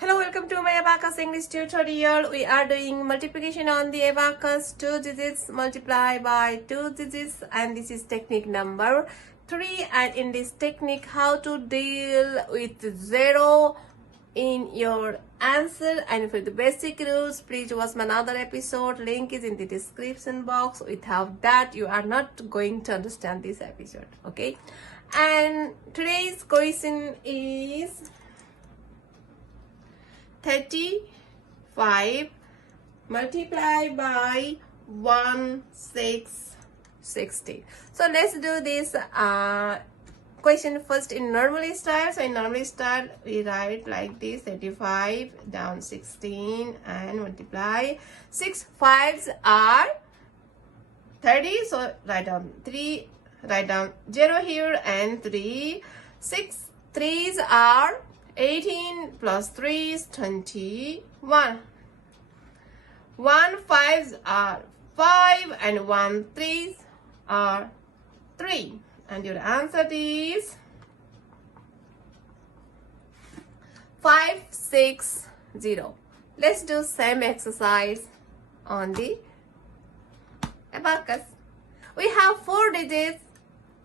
Hello, welcome to my Abacus English tutorial. We are doing multiplication on the Abacus. 2 digits multiply by 2 digits, and this is technique number 3. And in this technique, how to deal with 0 in your answer. And for the basic rules, please watch my other episode. Link is in the description box. Without that, you are not going to understand this episode. Okay? And today's question is 35 multiplied by 1660. So let's do this question first in normal style. So in normal style, we write like this: 35 down 16 and multiply. 6 5s are 30. So write down 3. Write down 0 here and 3. 6 3s are 18 plus 3 is 21. 1 5s are 5 and 1 3s are 3. And your answer is 560. Let's do same exercise on the abacus. We have 4 digits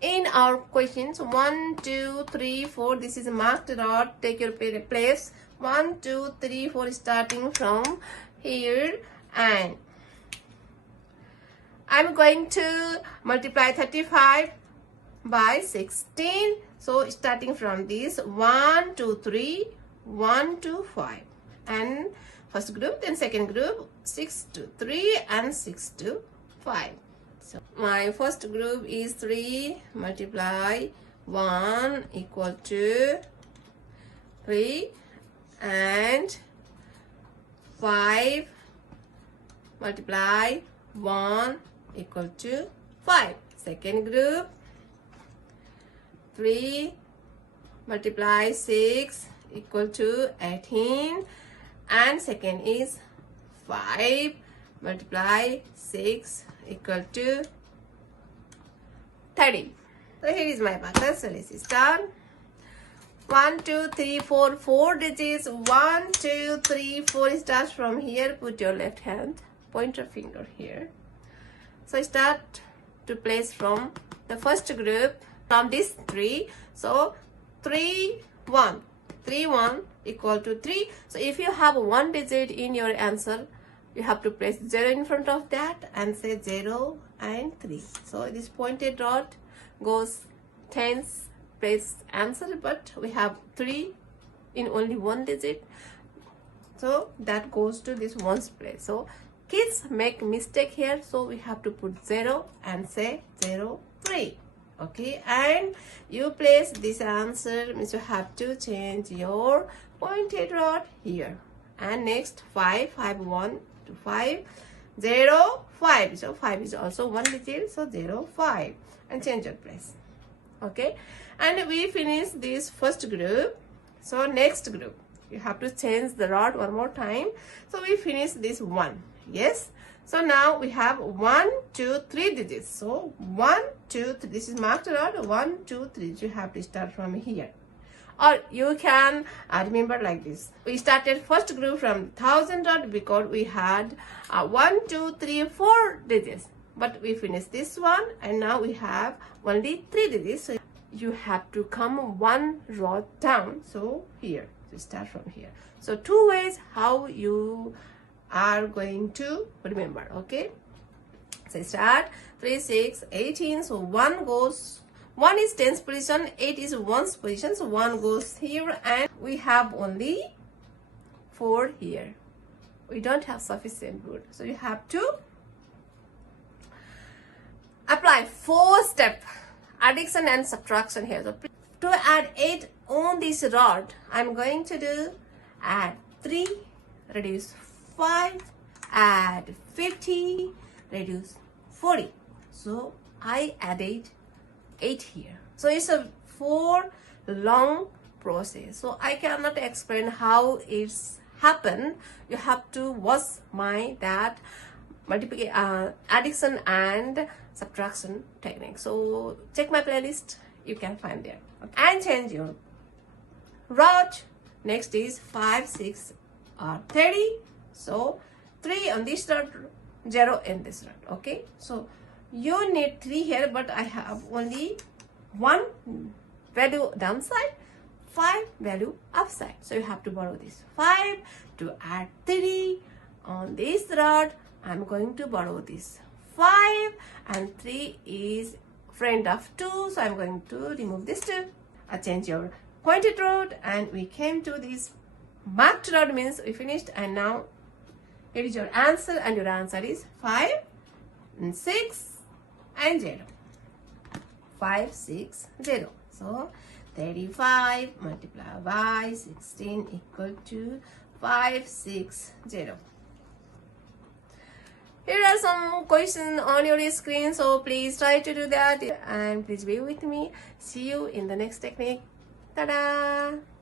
in our questions. 1 2 3 4. This is marked out. Take your place. 1 2 3 4 starting from here, and I'm going to multiply 35 by 16. So starting from this 1 2 3 1 2 5, and first group, then second group 6 2 3 and 6 2 5. So my first group is 3 multiply 1 equal to 3, and 5 multiply 1 equal to 5. Second group 3 multiply 6 equal to 18, and second is 5 multiply 6 equal to 30. So here is my abacus. So let's start. 1 2 3 4. 4 digits. 1 2 3 4 starts from here. Put your left hand pointer finger here. So start to place from the first group, from this 3. So 3 1 3 1 equal to 3. So if you have one digit in your answer, you have to place 0 in front of that and say 0 and 3. So this pointed dot goes tens place answer, but we have 3 in only one digit, so that goes to this ones place. So kids make mistake here, so we have to put 0 and say 0 3. Okay, and you place this answer means you have to change your pointed dot here. And next 5 5 1 to 5 0 5. So 5 is also one digit, so 0 5, and change your place. Okay, and we finish this first group. So next group you have to change the rod one more time. So we finish this 1. Yes, so now we have 1 2 3 digits. So 1 2 3. This is marked out. 1 2 3. You have to start from here, or you can remember like this. We started first group from 1000 dot because we had 1 2 3 4 digits, but we finished this one and now we have only 3 digits. So you have to come one row down. So here to start from here. So 2 ways how you are going to remember. Okay, so start 3 6 18. So 1 goes, 1 is 10's position, 8 is 1's position, so 1 goes here, and we have only 4 here. We don't have sufficient root, so you have to apply 4 step addition and subtraction here. So to add 8 on this rod, I'm going to do add 3, reduce 5, add 50, reduce 40. So I added 8 here. So it's a 4 long process. So I cannot explain how it's happened. You have to watch my that multiplication, addition and subtraction technique. So check my playlist. You can find there. Okay. And change your rod Next is 5, 6 are 30. So 3 on this rod, 0 in this rod. Okay, so you need 3 here, but I have only 1 value downside, 5 value upside. So you have to borrow this 5 to add 3 on this rod. I'm going to borrow this 5, and 3 is friend of 2, so I'm going to remove this 2. Change your pointed rod, and we came to this marked rod, means we finished. And now here is your answer, and your answer is 5 and 6 and 0. 5, 6, 0. So 35 multiplied by 16 equal to 5, 6, 0. Here are some questions on your screen, so please try to do that, and please be with me. See you in the next technique. Ta-da!